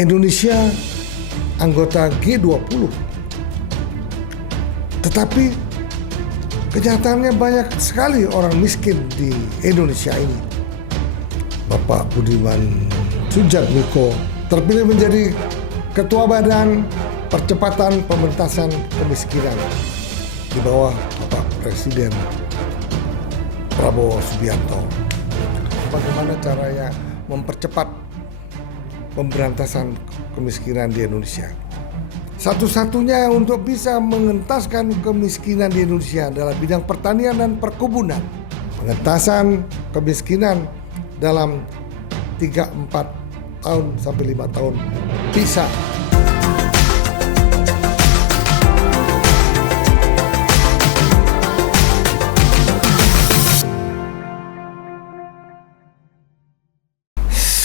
Indonesia anggota G20. Tetapi kenyataannya banyak sekali orang miskin di Indonesia ini. Bapak Budiman Sujatmiko terpilih menjadi Ketua Badan Percepatan Pementasan Kemiskinan di bawah Bapak Presiden Prabowo Subianto. Bagaimana caranya mempercepat pemberantasan kemiskinan di Indonesia? Satu-satunya untuk bisa mengentaskan kemiskinan di Indonesia adalah bidang pertanian dan perkebunan. Pengentasan kemiskinan dalam 3-4 tahun sampai 5 tahun bisa.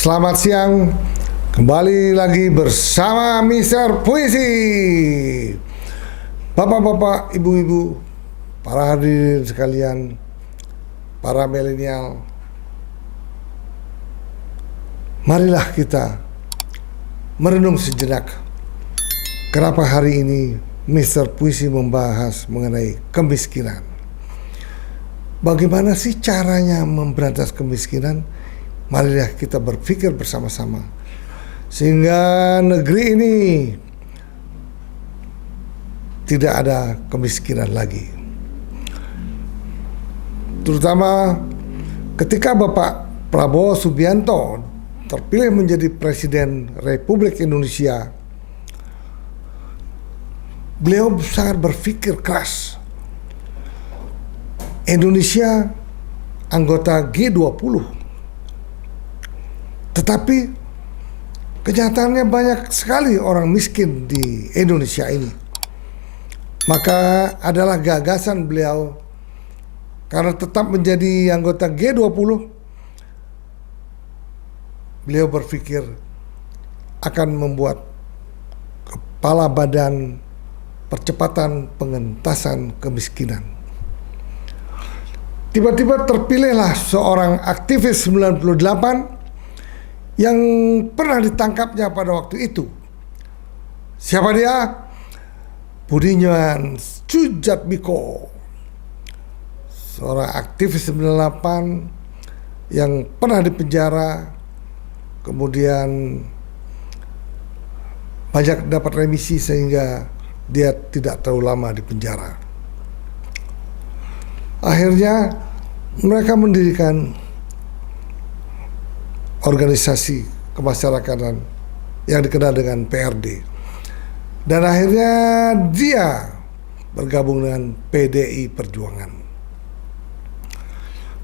Selamat siang, kembali lagi bersama Mr. Puisi. Bapak-bapak, ibu-ibu, para hadirin sekalian, para milenial, marilah kita merenung sejenak. Kenapa hari ini Mr. Puisi membahas mengenai kemiskinan? Bagaimana sih caranya memberantas kemiskinan? Marilah kita berpikir bersama-sama sehingga negeri ini tidak ada kemiskinan lagi. Terutama ketika Bapak Prabowo Subianto terpilih menjadi Presiden Republik Indonesia, beliau sangat berpikir keras. Indonesia anggota G20. Tetapi kenyataannya banyak sekali orang miskin di Indonesia ini. Maka adalah gagasan beliau karena tetap menjadi anggota G20. Beliau berpikir akan membuat Kepala Badan Percepatan Pengentasan Kemiskinan. Tiba-tiba terpilihlah seorang aktivis 98 yang pernah ditangkapnya pada waktu itu. Siapa dia? Budiman Sujatmiko, seorang aktivis 98 yang pernah dipenjara, kemudian banyak dapat remisi sehingga dia tidak terlalu lama di penjara. Akhirnya mereka mendirikan organisasi kemasyarakatan yang dikenal dengan PRD. Dan akhirnya dia bergabung dengan PDI Perjuangan.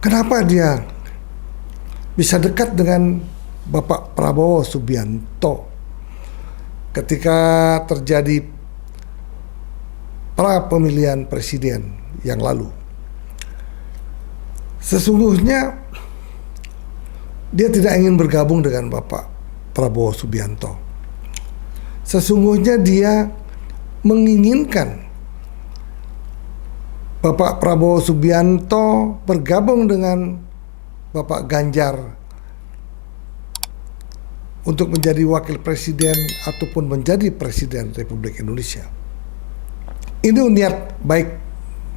Kenapa dia bisa dekat dengan Bapak Prabowo Subianto ketika terjadi pra pemilihan presiden yang lalu? Sesungguhnya dia tidak ingin bergabung dengan Bapak Prabowo Subianto. Sesungguhnya dia menginginkan Bapak Prabowo Subianto bergabung dengan Bapak Ganjar untuk menjadi wakil presiden ataupun menjadi presiden Republik Indonesia. Ini niat baik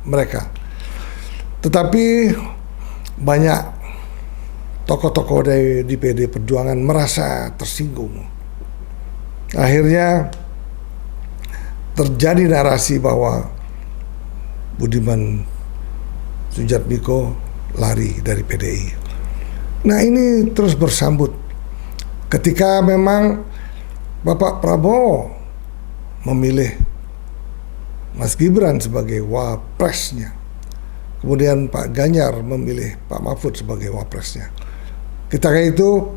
mereka. Tetapi banyak tokoh-tokoh di PD Perjuangan merasa tersinggung. Akhirnya terjadi narasi bahwa Budiman Sujatmiko lari dari PDI. Nah, ini terus bersambut ketika memang Bapak Prabowo memilih Mas Gibran sebagai wapresnya. Kemudian Pak Ganjar memilih Pak Mahfud sebagai wapresnya. Ketika itu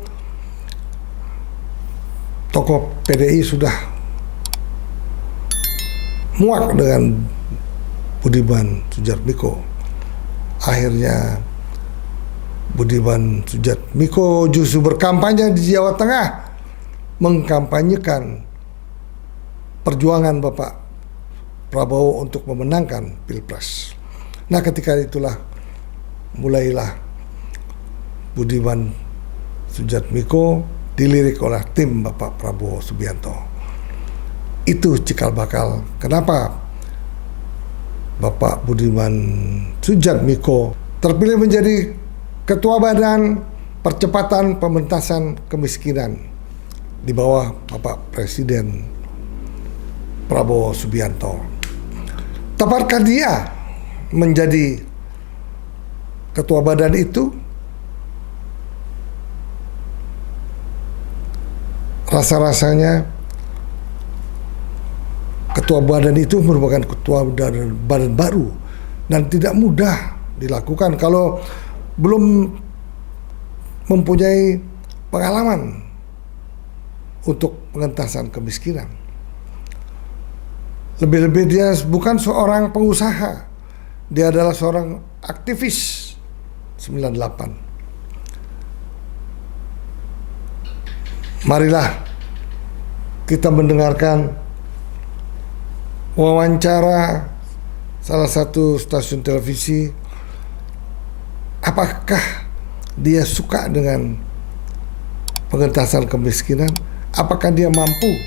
tokoh PDI sudah muak dengan Budiman Sujatmiko. Akhirnya Budiman Sujatmiko justru berkampanye di Jawa Tengah, mengkampanyekan perjuangan Bapak Prabowo untuk memenangkan Pilpres. Nah, ketika itulah mulailah Budiman Sujatmiko dilirik oleh tim Bapak Prabowo Subianto. Itu cikal bakal kenapa Bapak Budiman Sujatmiko terpilih menjadi Ketua Badan Percepatan Pementasan Kemiskinan di bawah Bapak Presiden Prabowo Subianto. Tepatkah dia menjadi ketua badan itu? Rasa-rasanya ketua badan itu merupakan ketua badan baru dan tidak mudah dilakukan kalau belum mempunyai pengalaman untuk pengentasan kemiskinan. Lebih-lebih dia bukan seorang pengusaha, dia adalah seorang aktivis 98. Marilah kita mendengarkan wawancara salah satu stasiun televisi. Apakah dia suka dengan pengentasan kemiskinan? Apakah dia mampu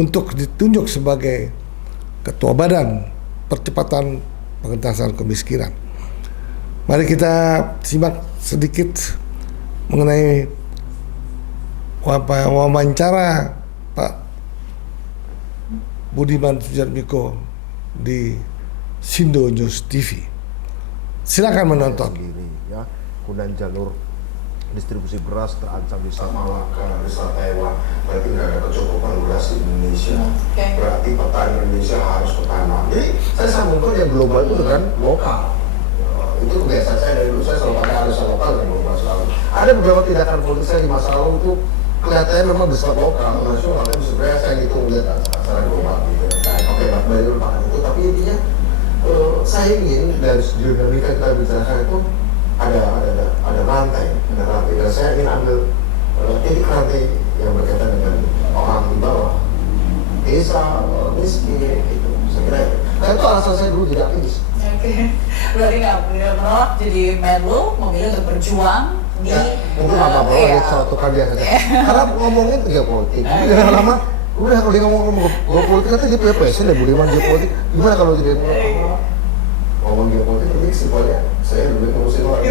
untuk ditunjuk sebagai Ketua Badan Percepatan Pengentasan Kemiskinan? Mari kita simak sedikit mengenai wawancara Pak Budiman Sujatmiko di Sindo News TV. Silakan menonton. Ya, kemudian jalur distribusi beras terancam bisa karena besar Taiwan, berarti nggak ada kecukupan beras di Indonesia. Berarti petani Indonesia harus ke tanam. Jadi saya sambungkan yang global itu dengan lokal. Itu kebiasaan saya dari dulu, saya selalu pakai alasan lokal dan global selalu. Ada beberapa tindakan politik saya di masa lalu itu kelihatannya memang bersifat lokal, nasional, tapi sebenarnya saya hitung lihat secara global gitu. Nah, oke, dari lupakan itu, tapi intinya saya ingin dari dinamika kita bicarakan itu ada rantai, dan saya ingin ambil titik rantai yang berkaitan dengan orang di bawah, desa, orang miskin, gitu. Saya kira, nah itu alasan saya dulu tidak aktivis. Oke, berarti nggak menolak jadi Menlu, memilih untuk berjuang di mungkin apa-apa ya, suatu karya saja. Karena ngomongin geopolitik, jangan lama udah kalau dia ngomong geopolitik nanti dia punya passion deh, Budiman geopolitik. Gimana kalau dia ngomong geopolitik ini simpelnya saya lebih ngurusin orang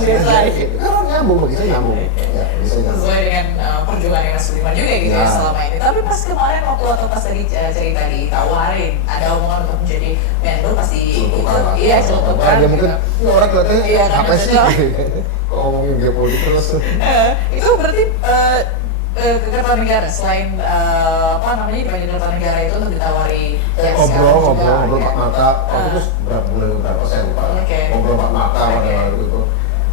biasa. Karena nyambung bagi saya nyambung. Ya, bisa nyambung. Sesuai dengan perjuangan Mas Budiman juga gitu ya selama ini. Tapi pas kemarin waktu atau pas tadi cerita ditawarin ada omongan untuk menjadi Menlu pasti itu iya celutukan. Dia mungkin ini orang kelihatannya apa sih? Kalau ngomongin geopolitik terus. Itu berarti Kertanegara selain apa namanya di Badan Kertanegara itu untuk ditawari ngobrol Pak Mata waktu itu berapa saya lupa ngobrol Pak Mata pada waktu itu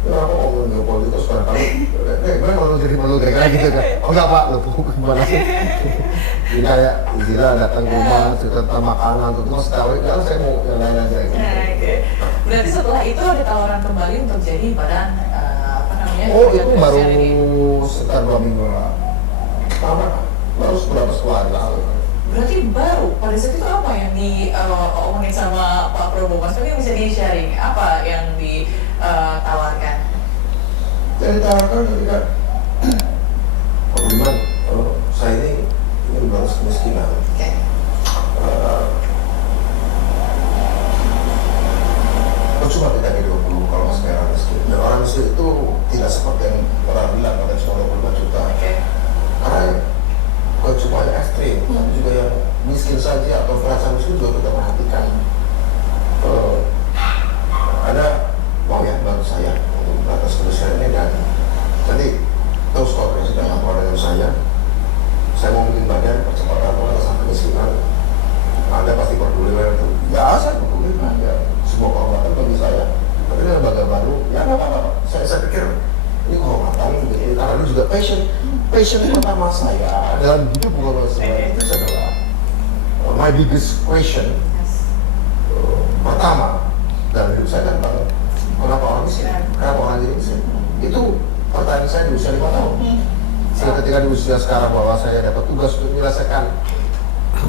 ya aku ngomongin geopolitik terus barangkali gimana kalau jadi Menlu kira-kira gitu kan oh enggak Pak lu gimana sih jadi kayak Zira datang ke rumah cerita tentang makanan terus tahu kalau saya mau yang lain aja gitu. Berarti setelah itu ada tawaran kembali untuk jadi badan apa namanya itu baru sekitar 2 minggu baru berapa sebulan lalu. Berarti baru pada saat itu apa yang diomongin sama Pak Prabowo? Mas mungkin bisa di-sharing apa yang ditawarkan? Yang ditawarkan ketika Pak Budiman, saya ini membalas kemiskinan. Percuma kita hidup dulu kalau sekarang miskin. Dan orang miskin itu tidak seperti yang orang bilang katanya cuma 25 juta. Karena bukan cuma yang ekstrim, tapi juga yang miskin saja atau merasa miskin juga kita perhatikan. Ada mau ya bantu saya untuk batas kemiskinan ini dan jadi terus koordinasi dengan dengan saya mau bikin badan percepatan pengentasan kemiskinan. Anda pasti peduli dengan itu. Ya saya peduli ya semua kehormatan bagi saya. Tapi dengan lembaga baru, ya nggak apa-apa. Saya pikir ini kehormatan gitu. Karena itu juga passion pertama saya dalam hidup bukan saya itu adalah my biggest question pertama dalam hidup saya kan kenapa orang miskin, kenapa orang jadi miskin itu pertanyaan saya di usia 5 tahun. Sehingga ketika di usia sekarang bahwa saya dapat tugas untuk menyelesaikan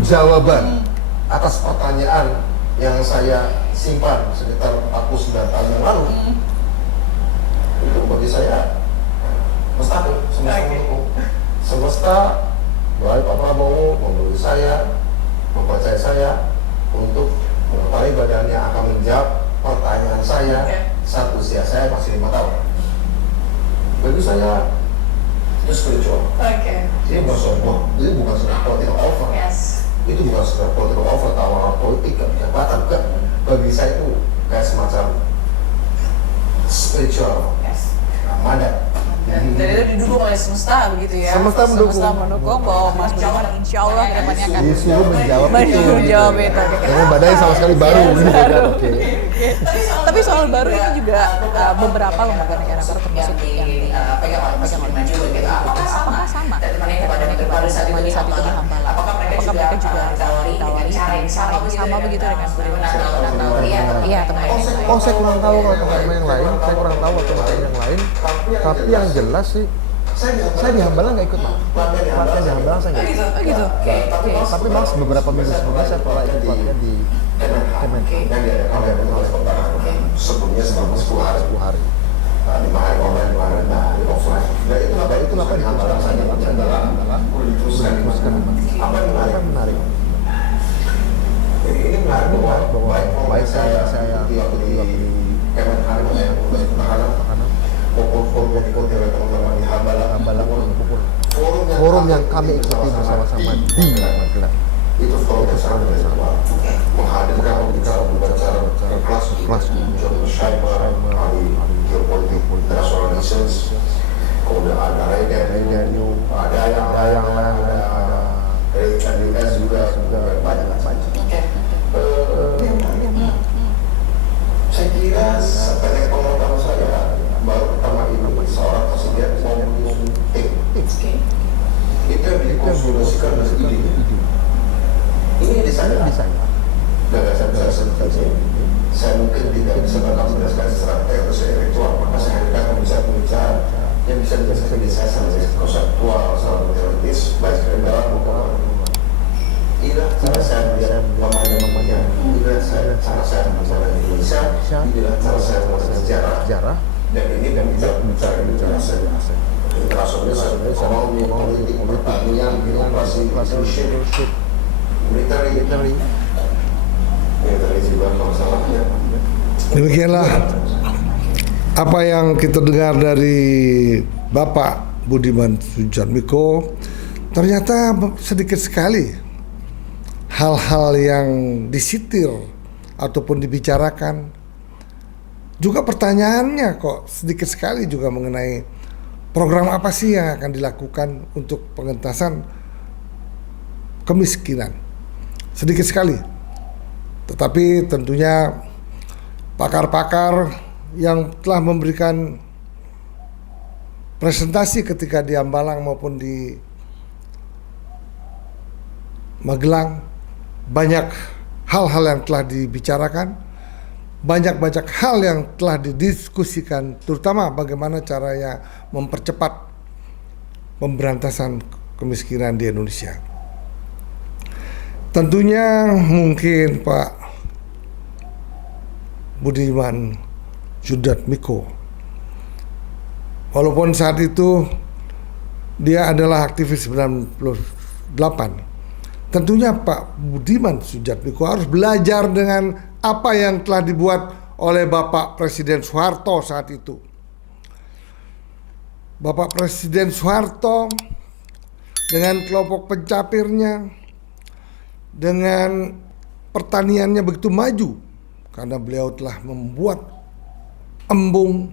jawaban atas pertanyaan yang saya simpan sekitar 49 tahun yang lalu itu bagi saya mustahil, semesta mendukung. semesta melalui Pak Prabowo memberi saya, mempercayai saya untuk mengetahui badan yang akan menjawab pertanyaan saya saat usia saya masih 5 tahun. Bagi saya itu spiritual. Oke. Ini bukan sebuah political offer. Yes. Itu bukan sebuah political offer, tawaran politik, jabatan, bukan. Bagi saya itu kayak semacam spiritual Yes. mandat. Dan itu didukung oleh semesta begitu ya. Semesta mendukung. mendukung bahwa Mas Budiman insya Allah kedepannya akan Disuruh menjawab itu. menjawab itu. Karena badannya sama sekali baru gitu kan. Oke. Tapi soal baru ini juga beberapa lembaga negara baru termasuk yang pegang oleh Mas Budiman juga gitu. Apakah sama? Dengan pada saat itu di Hambalang. Apakah mereka juga ditawari dengan cara yang sama begitu dengan Budiman atau iya teman Oh, saya kurang tahu kalau teman-teman yang lain, saya kurang tahu atau teman yang lain. Tapi yang jelas sih, saya di Hambalang nggak ikut, Pak. Pelatihan di Hambalang saya nggak ikut. Oh gitu. Oke. Tapi mas beberapa minggu sebelumnya saya pernah ikut pelatihan di Kemenko. Yang diadakan oleh pemerintah sebelumnya selama 10 hari. 10 hari. 5 hari online, 5 hari offline. Nah itu apa di Hambalang saja, tapi adalah perlu diteruskan. Apa yang menarik? Ini menarik bahwa baik saya di Kemenhan yang pertahanan maupun forum yang teman-teman di Hambalang Forum yang kami ikuti bersama-sama di Magelang. itu forum yang sangat besar, menghadirkan pembicara kelas John Schreiber, ahli geopolitik international relations, kemudian ada Regen, ada yang lain, ada NUS juga banyak. Saya kira sebagai pengalaman saya baru pertama ini seorang presiden mau menyusun tim. Itu yang dikonsultasikan dengan ide. Ini di sana. Gagasan saya sendiri. Saya mungkin tidak bisa menjelaskan secara teori intelektual, maka saya hadirkan pembicara yang bisa dijelaskan di saya secara konseptual, secara teoritis, baik dalam maupun inilah cara saya melihat namanya, inilah cara saya membaca Indonesia, inilah cara saya membaca sejarah, dan ini dan bicara internasional, ekonomi, politik, pertanian, birokrasi, leadership, military juga masalahnya. Demikianlah apa yang kita dengar dari Bapak Budiman Sujatmiko. Ternyata sedikit sekali hal-hal yang disitir ataupun dibicarakan. Juga pertanyaannya kok sedikit sekali juga mengenai program apa sih yang akan dilakukan untuk pengentasan kemiskinan. Sedikit sekali. Tetapi tentunya pakar-pakar yang telah memberikan presentasi ketika di Hambalang maupun di Magelang, banyak hal-hal yang telah dibicarakan, banyak hal yang telah didiskusikan, terutama bagaimana caranya mempercepat pemberantasan kemiskinan di Indonesia. Tentunya mungkin Pak Budiman Sujatmiko, walaupun saat itu dia adalah aktivis 98, tentunya Pak Budiman Sujatmiko harus belajar dengan apa yang telah dibuat oleh Bapak Presiden Soeharto saat itu. Bapak Presiden Soeharto dengan kelompok pencapirnya, dengan pertaniannya begitu maju karena beliau telah membuat embung,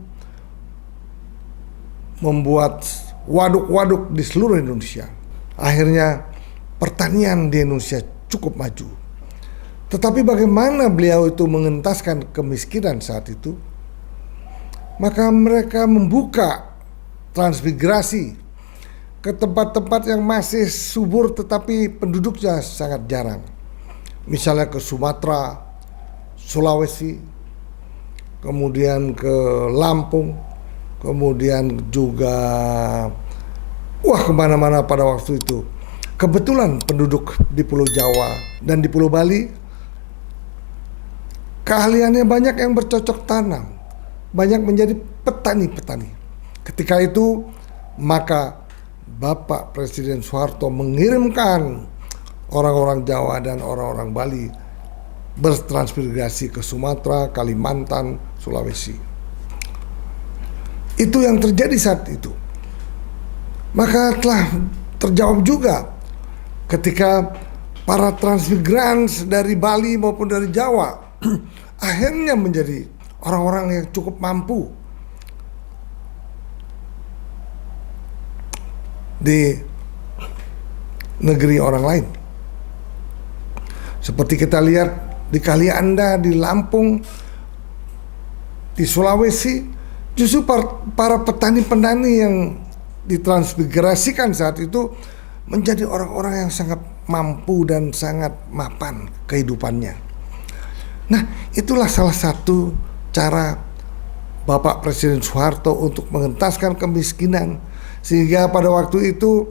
membuat waduk-waduk di seluruh Indonesia. Akhirnya pertanian di Indonesia cukup maju. Tetapi bagaimana beliau itu mengentaskan kemiskinan saat itu? Maka mereka membuka transmigrasi ke tempat-tempat yang masih subur tetapi penduduknya sangat jarang. Misalnya ke Sumatera, Sulawesi, kemudian ke Lampung, kemudian juga kemana-mana pada waktu itu. Kebetulan penduduk di Pulau Jawa dan di Pulau Bali keahliannya banyak yang bercocok tanam, banyak menjadi petani-petani. Ketika itu maka Bapak Presiden Soeharto mengirimkan orang-orang Jawa dan orang-orang Bali bertransmigrasi ke Sumatera, Kalimantan, Sulawesi. Itu yang terjadi saat itu. Maka telah terjawab juga ketika para transmigran dari Bali maupun dari Jawa akhirnya menjadi orang-orang yang cukup mampu di negeri orang lain. Seperti kita lihat di Kali Anda, di Lampung, di Sulawesi, justru para petani-petani yang ditransmigrasikan saat itu menjadi orang-orang yang sangat mampu dan sangat mapan kehidupannya. Nah, itulah salah satu cara Bapak Presiden Soeharto untuk mengentaskan kemiskinan, sehingga pada waktu itu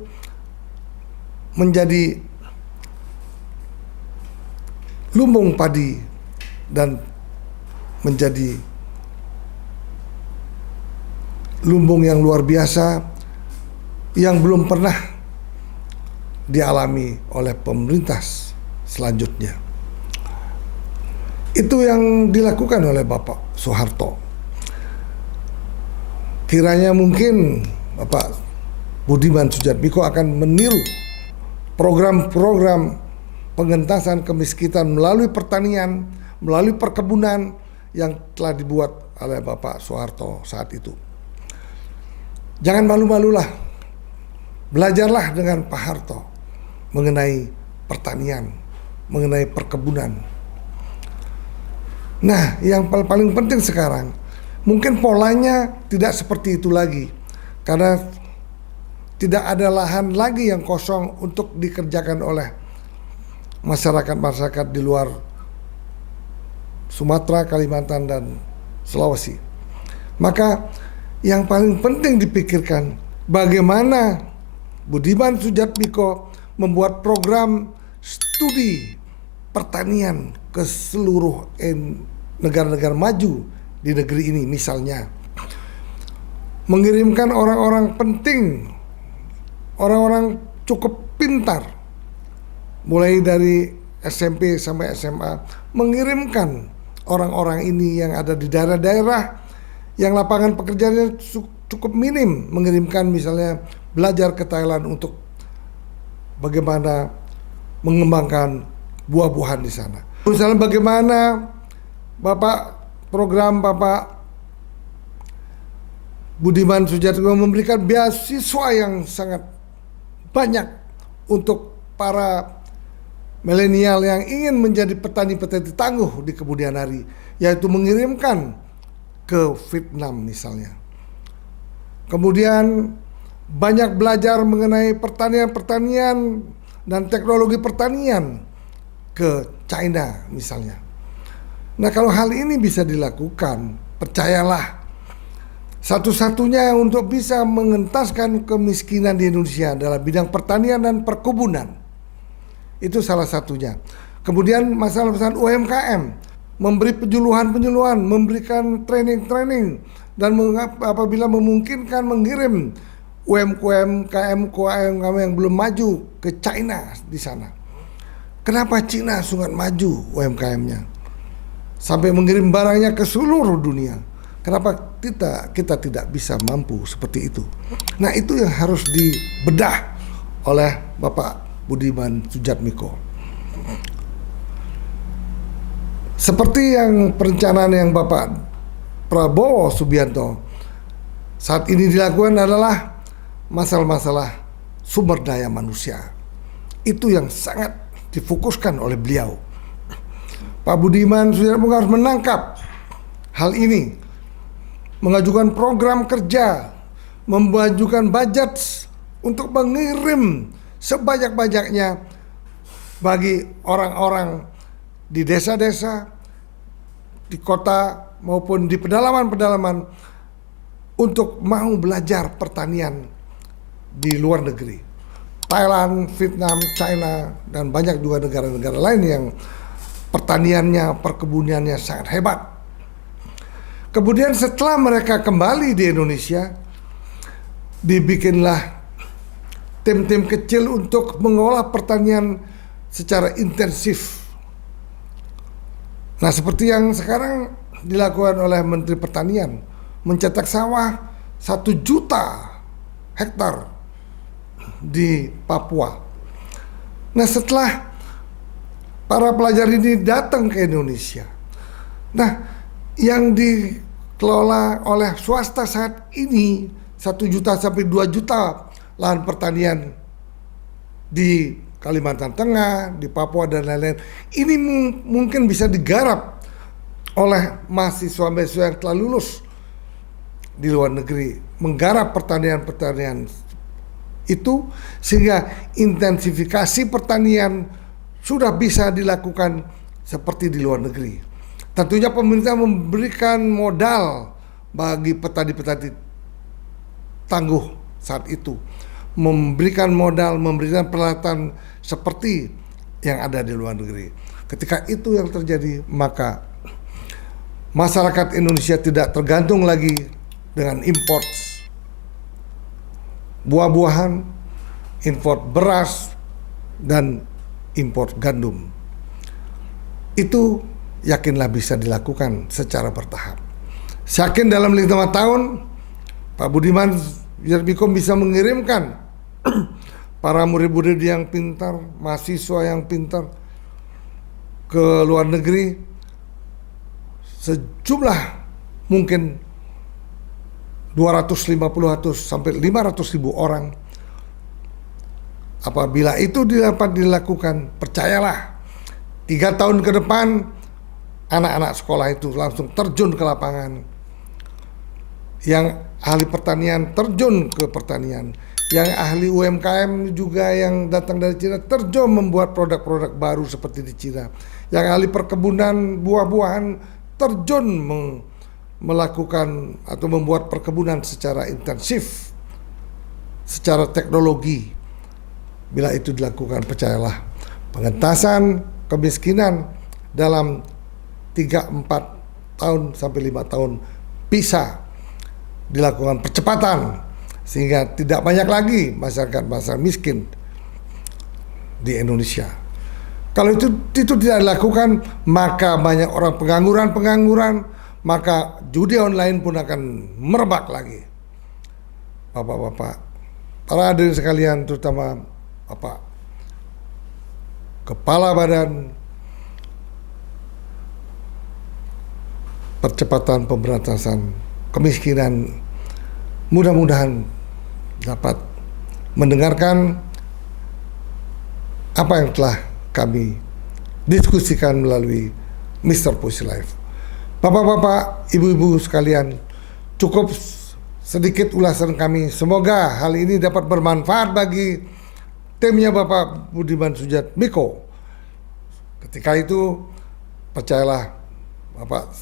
menjadi lumbung padi dan menjadi lumbung yang luar biasa yang belum pernah dialami oleh pemerintah selanjutnya. Itu yang dilakukan oleh Bapak Soeharto. Kiranya mungkin Bapak Budiman Sujatmiko akan meniru program-program pengentasan kemiskinan melalui pertanian, melalui perkebunan yang telah dibuat oleh Bapak Soeharto saat itu. Jangan malu-malulah, belajarlah dengan Pak Harto mengenai pertanian, mengenai perkebunan. Nah, yang paling penting sekarang, mungkin polanya tidak seperti itu lagi, karena tidak ada lahan lagi yang kosong untuk dikerjakan oleh masyarakat-masyarakat di luar Sumatera, Kalimantan, dan Sulawesi. Maka yang paling penting dipikirkan bagaimana Budiman Sujatmiko membuat program studi pertanian ke seluruh negara-negara maju di negeri ini, misalnya mengirimkan orang-orang penting, orang-orang cukup pintar, mulai dari SMP sampai SMA, mengirimkan orang-orang ini yang ada di daerah-daerah yang lapangan pekerjaannya cukup minim, mengirimkan misalnya belajar ke Thailand untuk bagaimana mengembangkan buah-buahan di sana. Misalnya bagaimana program Bapak Budiman Sujatmiko memberikan beasiswa yang sangat banyak untuk para milenial yang ingin menjadi petani-petani tangguh di kemudian hari, yaitu mengirimkan ke Vietnam misalnya. Kemudian banyak belajar mengenai pertanian dan teknologi pertanian ke China misalnya. Nah, kalau hal ini bisa dilakukan, percayalah, satu-satunya untuk bisa mengentaskan kemiskinan di Indonesia adalah bidang pertanian dan perkebunan. Itu salah satunya. Kemudian masalah-masalah UMKM, memberi penyuluhan-penyuluhan, memberikan training-training, dan apabila memungkinkan mengirim UMKM yang belum maju ke China di sana. Kenapa China sangat maju UMKM-nya? Sampai mengirim barangnya ke seluruh dunia. Kenapa kita tidak bisa mampu seperti itu? Nah, itu yang harus dibedah oleh Bapak Budiman Sujatmiko. Seperti yang perencanaan yang Bapak Prabowo Subianto saat ini dilakukan adalah masalah-masalah sumber daya manusia. Itu yang sangat difokuskan oleh beliau. Pak Budiman Sujatmiko harus menangkap hal ini, mengajukan program kerja, mengajukan budget untuk mengirim sebanyak-banyaknya bagi orang-orang di desa-desa, di kota maupun di pedalaman-pedalaman untuk mau belajar pertanian di luar negeri. Thailand, Vietnam, China, dan banyak juga negara-negara lain yang pertaniannya, perkebunannya sangat hebat. Kemudian setelah mereka kembali di Indonesia, dibikinlah tim-tim kecil untuk mengolah pertanian secara intensif. Nah, seperti yang sekarang dilakukan oleh Menteri Pertanian, mencetak sawah 1 juta hektar di Papua. Nah, setelah para pelajar ini datang ke Indonesia, nah, yang dikelola oleh swasta saat ini 1 juta sampai 2 juta lahan pertanian di Kalimantan Tengah, di Papua dan lain-lain. Ini mungkin bisa digarap oleh mahasiswa-mahasiswa yang telah lulus di luar negeri, menggarap pertanian-pertanian itu sehingga intensifikasi pertanian sudah bisa dilakukan seperti di luar negeri. Tentunya pemerintah memberikan modal bagi petani-petani tangguh saat itu, memberikan modal, memberikan peralatan seperti yang ada di luar negeri. Ketika itu yang terjadi, maka masyarakat Indonesia tidak tergantung lagi dengan import buah-buahan, import beras, dan import gandum. Itu yakinlah bisa dilakukan secara bertahap. Yakin dalam 5 tahun Pak Budiman Sujatmiko bisa mengirimkan para murid-murid yang pintar, mahasiswa yang pintar ke luar negeri sejumlah mungkin 250 atau sampai 500 ribu orang. Apabila itu dapat dilakukan, percayalah 3 tahun ke depan anak-anak sekolah itu langsung terjun ke lapangan. Yang ahli pertanian terjun ke pertanian, yang ahli UMKM juga yang datang dari Cina terjun membuat produk-produk baru seperti di Cina. Yang ahli perkebunan buah-buahan terjun melakukan atau membuat perkebunan secara intensif, secara teknologi. Bila itu dilakukan, percayalah, pengentasan kemiskinan dalam 3-4 tahun sampai 5 tahun bisa dilakukan percepatan sehingga tidak banyak lagi masyarakat miskin di Indonesia. Kalau itu tidak dilakukan, maka banyak orang pengangguran, maka judi online pun akan merebak lagi. Bapak-bapak, para hadirin sekalian, terutama Bapak Kepala Badan Percepatan Pemberantasan Kemiskinan, mudah-mudahan dapat mendengarkan apa yang telah kami diskusikan melalui Mr. Pussy Life. Bapak-bapak, ibu-ibu sekalian, cukup sedikit ulasan kami. Semoga hal ini dapat bermanfaat bagi timnya Bapak Budiman Sujatmiko. Ketika itu, percayalah, Bapak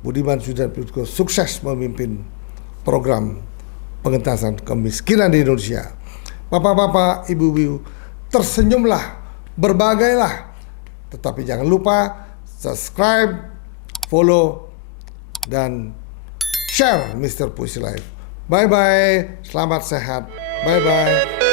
Budiman Sujatmiko sukses memimpin program pengentasan kemiskinan di Indonesia. Bapak-bapak, ibu-ibu, tersenyumlah, berbagailah. Tetapi jangan lupa subscribe, follow, dan share Mr. Pussy Life. Bye-bye, selamat sehat. Bye-bye.